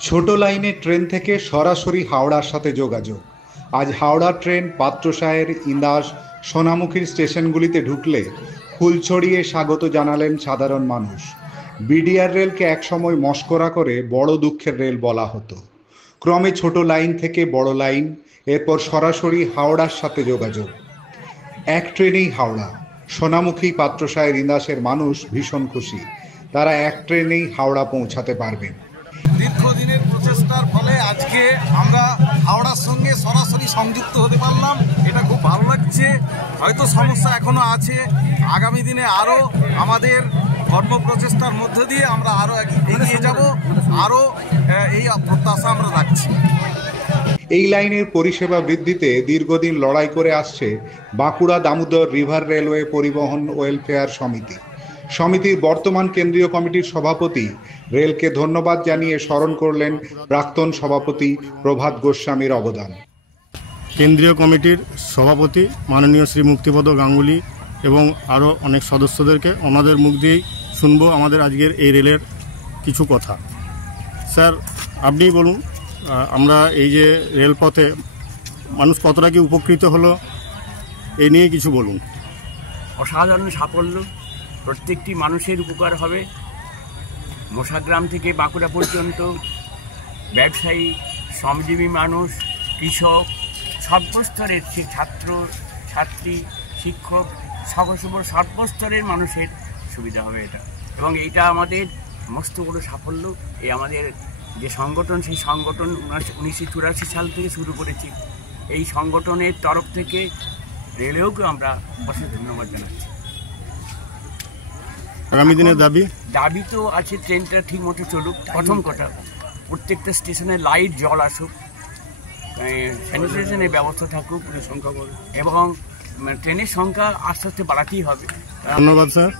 ছোট লাইনে ট্রেন থেকে সরাসরি হাওড়ার সাথে যোগাযোগ। আজ হাওড়া ট্রেন পাত্রসায়ের, ইন্দাস, সোনামুখীর স্টেশনগুলিতে ঢুকলে ফুল ছড়িয়ে স্বাগত জানালেন সাধারণ মানুষ। বিডিআর রেলকে একসময় মস্করা করে বড় দুঃখের রেল বলা হতো। ক্রমে ছোট লাইন থেকে বড় লাইন, এরপর সরাসরি হাওড়ার সাথে যোগাযোগ। এক ট্রেনেই হাওড়া। সোনামুখী, পাত্রসায়ের, ইন্দাসের মানুষ ভীষণ খুশি। তারা এক ট্রেনেই হাওড়া পৌঁছাতে পারবেন। দীর্ঘদিনের প্রচেষ্টার ফলে আজকে আমরা হাওড়ার সঙ্গে সরাসরি সংযুক্ত হতে পারলাম। এটা খুব ভালো লাগছে। হয়তো সমস্যা এখনো আছে, আগামী দিনে আরও আমাদের কর্ম প্রচেষ্টার মধ্য দিয়ে আমরা আরও এগিয়ে যাব, আরও এই প্রত্যাশা আমরা রাখছি। এই লাইনের পরিষেবা বৃদ্ধিতে দীর্ঘদিন লড়াই করে আসছে বাঁকুড়া দামোদর রিভার রেলওয়ে পরিবহন ওয়েলফেয়ার সমিতি। সমিতির বর্তমান কেন্দ্রীয় কমিটির সভাপতি রেলকে ধন্যবাদ জানিয়ে স্মরণ করলেন প্রাক্তন সভাপতি প্রভাত গোস্বামীর অবদান। কেন্দ্রীয় কমিটির সভাপতি মাননীয় শ্রী মুক্তিপদ গাঙ্গুলি এবং আরও অনেক সদস্যদেরকে ওনাদের মুখ দিয়েই শুনবো আমাদের আজকের এই রেলের কিছু কথা। স্যার, আপনিই বলুন, আমরা এই যে রেলপথে মানুষ কতটা কি উপকৃত হলো, এই নিয়ে কিছু বলুন। অসাধারণ সাফল্য, প্রত্যেকটি মানুষের উপকার হবে। মশাগ্রাম থেকে বাঁকুড়া পর্যন্ত ব্যবসায়ী, শ্রমজীবী মানুষ, কৃষক, সর্বস্তরের ছাত্র ছাত্রী, শিক্ষক, সর্বস্তরের মানুষের সুবিধা হবে এটা। এবং এইটা আমাদের মস্ত বড় সাফল্য। এই আমাদের যে সংগঠন, সেই সংগঠন 1984 সাল থেকে শুরু করেছি। এই সংগঠনের তরফ থেকে রেলেওকে আমরা অশেষ ধন্যবাদ জানাচ্ছি। আগামী দিনের দাবি তো আছে, ট্রেনটা ঠিক মতো চলুক। প্রথম কথা, প্রত্যেকটা স্টেশনে লাইট জল আসুক, স্যানিটেশনের ব্যবস্থা থাকুক, এবং ট্রেনের সংখ্যা আস্তে আস্তে বাড়াতেই হবে। ধন্যবাদ স্যার।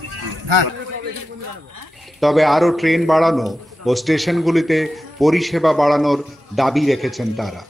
তবে আরও ট্রেন বাড়ানো ও স্টেশনগুলিতে পরিষেবা বাড়ানোর দাবি রেখেছেন তারা।